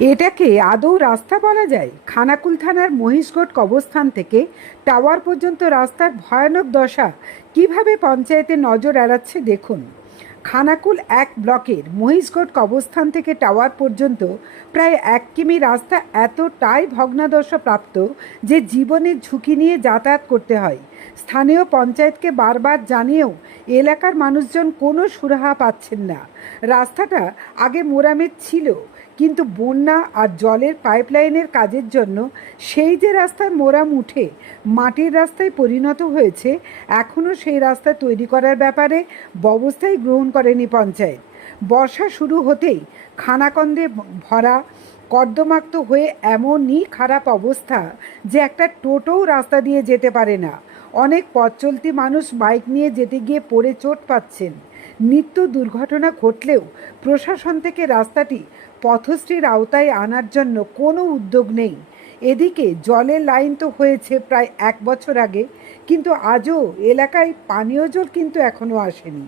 এটাকে আদৌ রাস্তা বলা যায়? খানাকুল থানার মহিষগড় কবরস্থান থেকে টাওয়ার পর্যন্ত রাস্তার ভয়ানক দশা কীভাবে পঞ্চায়েতে নজর এড়াচ্ছে দেখুন। খানাকুল এক ব্লকের মহিষগড় কবরস্থান থেকে টাওয়ার পর্যন্ত প্রায় এক কিমি রাস্তা এতটাই ভগ্নাদশা প্রাপ্ত যে জীবনের ঝুঁকি নিয়ে যাতায়াত করতে হয়। স্থানীয় পঞ্চায়েতকে বারবার জানিয়েও এলাকার মানুষজন কোনো সুরাহা পাচ্ছেন না। রাস্তাটা আগে মোরামের ছিল, কিন্তু বন্যা আর জলের পাইপলাইনের কাজের জন্য সেই যে রাস্তার মোরাম উঠে মাটির রাস্তায় পরিণত হয়েছে, এখনও সেই রাস্তা তৈরি করার ব্যাপারে ব্যবস্থাই গ্রহণ করেনি পঞ্চায়েত। বর্ষা শুরু হতেই খানাকন্দে ভরা, কর্দমাক্ত হয়ে এমনই খারাপ অবস্থা যে একটা টোটোও রাস্তা দিয়ে যেতে পারে না। অনেক পথ চলতি মানুষ বাইক নিয়ে যেতে গিয়ে পড়ে চোট পাচ্ছেন। নিত্য দুর্ঘটনা ঘটলেও প্রশাসন থেকে রাস্তাটি পথশ্রীর আওতায় আনার জন্য কোনো উদ্যোগ নেই। এদিকে জলের লাইন তো হয়েছে প্রায় এক বছর আগে, কিন্তু আজও এলাকায় পানীয় জল কিন্তু এখনও আসেনি।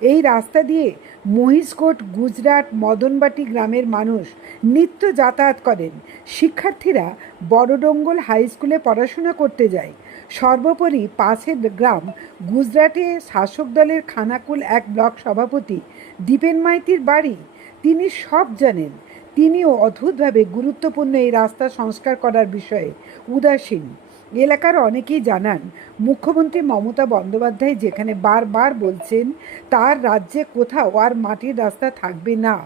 এই রাস্তা দিয়ে মহিষকোট, গুজরাট, মদনবাটি গ্রামের মানুষ নিত্য যাতায়াত করেন। শিক্ষার্থীরা বড়ডঙ্গল হাই স্কুলে পড়াশোনা করতে যায়। সর্বোপরি পাশের গ্রাম গুজরাটে শাসক দলের খানাকুল এক ব্লক সভাপতি দীপেন মাইতির বাড়ি। তিনি সব জানেন। তিনিও অদ্ভুতভাবে গুরুত্বপূর্ণ এই রাস্তা সংস্কার করার বিষয়ে উদাসীন। এলাকার অনেকেই জানান, মুখ্যমন্ত্রী মমতা বন্দ্যোপাধ্যায় যেখানে বারবার বলছেন, তার রাজ্যে কোথাও আর মাটির রাস্তা থাকবে না।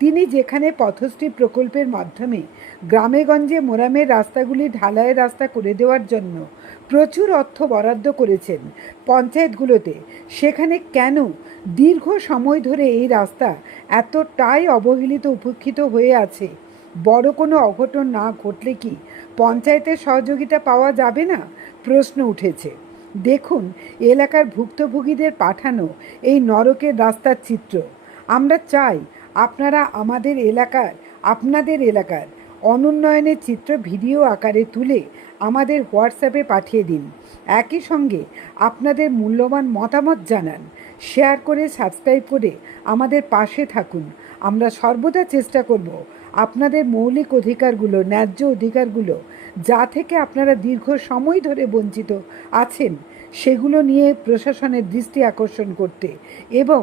তিনি যেখানে পথশ্রী প্রকল্পের মাধ্যমে গ্রামেগঞ্জে মোরামের রাস্তাগুলি ঢালাইয়ের রাস্তা করে দেওয়ার জন্য প্রচুর অর্থ বরাদ্দ করেছেন পঞ্চায়েতগুলোতে, সেখানে কেন দীর্ঘ সময় ধরে এই রাস্তা এতটাই অবহেলিত, উপেক্ষিত হয়ে আছে বড় কোনো অঘটন না ঘটলে কি পঞ্চায়েতের সহযোগিতা পাওয়া যাবে না? প্রশ্ন উঠেছে। দেখুন, এলাকার ভুক্তভোগীদের পাঠানো এই নরকের রাস্তার চিত্র। আমরা চাই আপনারা আমাদের এলাকার, আপনাদের এলাকার অনুন্নয়নের চিত্র ভিডিও আকারে তুলে আমাদের হোয়াটসঅ্যাপে পাঠিয়ে দিন। একই সঙ্গে আপনাদের মূল্যবান মতামত জানান। শেয়ার করে সাবস্ক্রাইব করে আমাদের পাশে থাকুন। আমরা সর্বদা চেষ্টা করব আপনাদের মৌলিক অধিকারগুলো, ন্যায্য অধিকারগুলো, যা থেকে আপনারা দীর্ঘ সময় ধরে বঞ্চিত আছেন, সেগুলো নিয়ে প্রশাসনের দৃষ্টি আকর্ষণ করতে এবং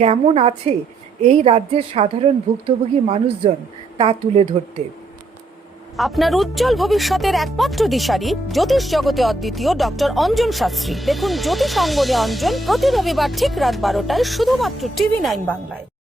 কেমন আছে এই রাজ্যের সাধারণ ভুক্তভোগী মানুষজন তা তুলে ধরতে। আপনার উজ্জ্বল ভবিষ্যতের একমাত্র দিশারি জ্যোতিষ জগতে অদ্বিতীয় ডক্টর অঞ্জন শাস্ত্রী। দেখুন জ্যোতিষ অঙ্গনে অঞ্জন প্রতি রবিবার ঠিক রাত বারোটায়, শুধুমাত্র টিভি নাইন বাংলায়।